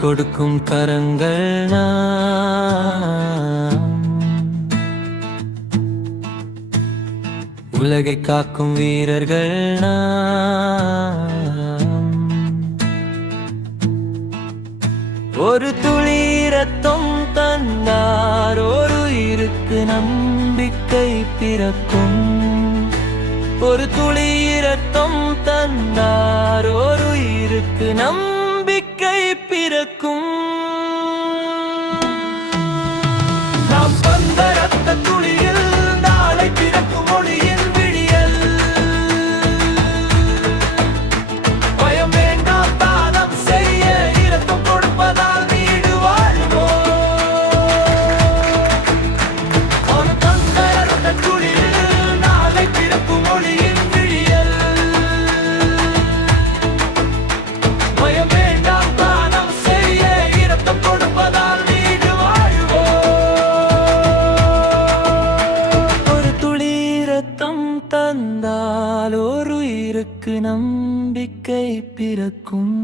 கொடுக்கும் கரங்கள் நாம். உலகை காக்கும் வீரர்கள் நாம். ஒரு துளி ரத்தம் தந்தார் ஒரு உயிருக்கு நம்பிக்கை பிறக்கும். ஒரு துளி ரத்தம் தந்தார் ஒரு உயிருக்கு நம்பிக்கை பிறக்கும். நாம் வந்த ரத்த துளியில் நாளை பிறக்கும் ஒளியின் விடியல். பயம் வேண்டாம் தானம் செய்ய இரத்தம் கொடுப்பதால் வீடு வாழ்வோம். ஒரு தந்த ரத்த துளியில் நாளை பிறக்கும் ஒளியின் விடியல். பயம் வேண்டாம் தானம் செய்ய இரத்தம் கொடுப்பதால் வீடு வாழ்வோம். ஒரு துளி இரத்தம் தந்தால் ஒரு உயிருக்கு நம்பிக்கை பிறக்கும்.